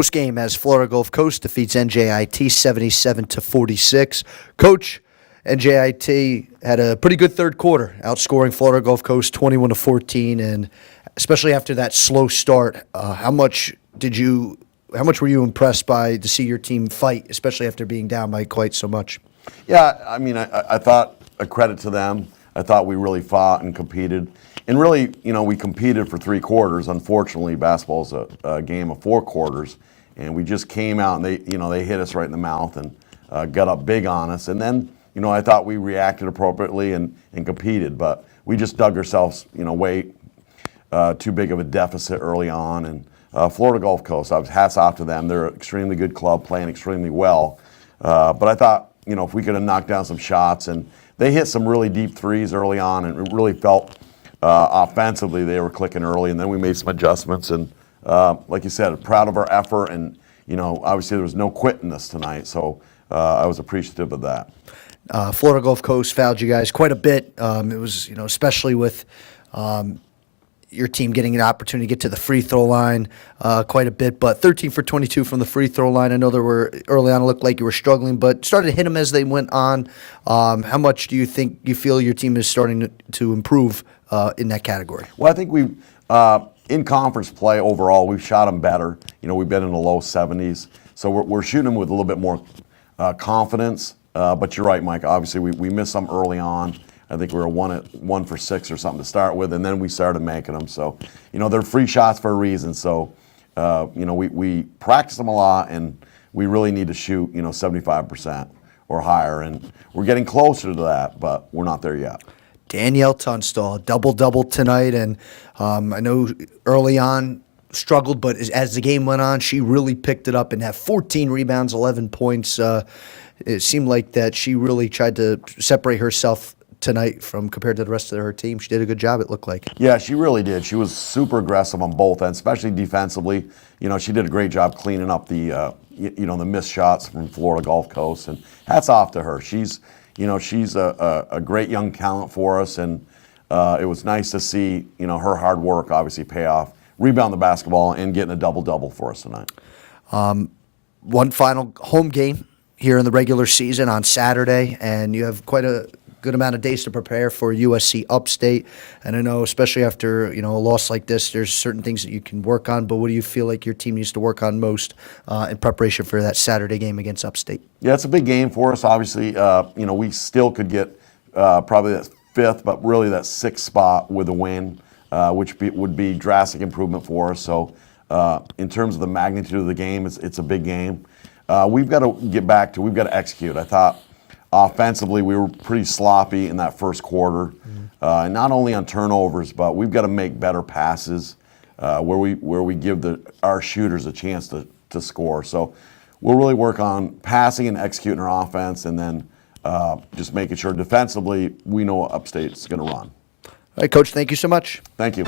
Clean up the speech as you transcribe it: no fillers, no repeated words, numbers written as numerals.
Post game as Florida Gulf Coast defeats NJIT 77-46. Coach, NJIT had a pretty good third quarter, outscoring Florida Gulf Coast 21-14, and especially after that slow start, how much were you impressed to see your team fight, especially after being down by quite so much? Yeah, I mean, I thought a credit to them. I thought we really fought and competed. And really, we competed for 3 quarters. Unfortunately, basketball's a game of 4 quarters. And we just came out and they hit us right in the mouth and got up big on us. And then, I thought we reacted appropriately and competed. But we just dug ourselves, way too big of a deficit early on. And Florida Gulf Coast, I was hats off to them. They're an extremely good club, playing extremely well. But I thought, if we could have knocked down some shots, and they hit some really deep threes early on, and it really felt offensively they were clicking early, and then we made some adjustments. And like you said, proud of our effort, and obviously there was no quitting this tonight, so I was appreciative of that. Florida Gulf Coast fouled you guys quite a bit. It was, especially with your team getting an opportunity to get to the free throw line quite a bit, but 13 for 22 from the free throw line. I know there were early on, it looked like you were struggling, but started to hit them as they went on. How much do you feel your team is starting to improve in that category? Well, I think we've in conference play overall, we've shot them better. We've been in the low 70s, so we're shooting them with a little bit more confidence. But you're right, Mike. Obviously, we missed some early on. I think we were 1 for 6 or something to start with, and then we started making them. So, they're free shots for a reason. So, we practice them a lot, and we really need to shoot, 75% or higher. And we're getting closer to that, but we're not there yet. Danielle Tunstall, double-double tonight, and I know early on struggled, but as the game went on, she really picked it up and had 14 rebounds, 11 points. It seemed like that she really tried to separate herself tonight compared to the rest of her team. She did a good job, it looked like. Yeah, she really did. She was super aggressive on both ends, especially defensively. She did a great job cleaning up the the missed shots from Florida Gulf Coast, and hats off to her. She's a great young talent for us, and it was nice to see her hard work obviously pay off, rebound the basketball, and getting a double-double for us tonight. One final home game here in the regular season on Saturday, and you have quite a good amount of days to prepare for USC Upstate. And I know, especially after a loss like this, there's certain things that you can work on. But what do you feel like your team needs to work on most in preparation for that Saturday game against Upstate? Yeah, it's a big game for us. Obviously, we still could get probably that 5th, but really that 6th spot with a win, which would be drastic improvement for us. So, in terms of the magnitude of the game, it's a big game. We've got to execute. I thought offensively we were pretty sloppy in that first quarter, and not only on turnovers, but we've got to make better passes where we give our shooters a chance to score. So we'll really work on passing and executing our offense, and then just making sure defensively we know what Upstate's going to run. All right, Coach, thank you so much. Thank you.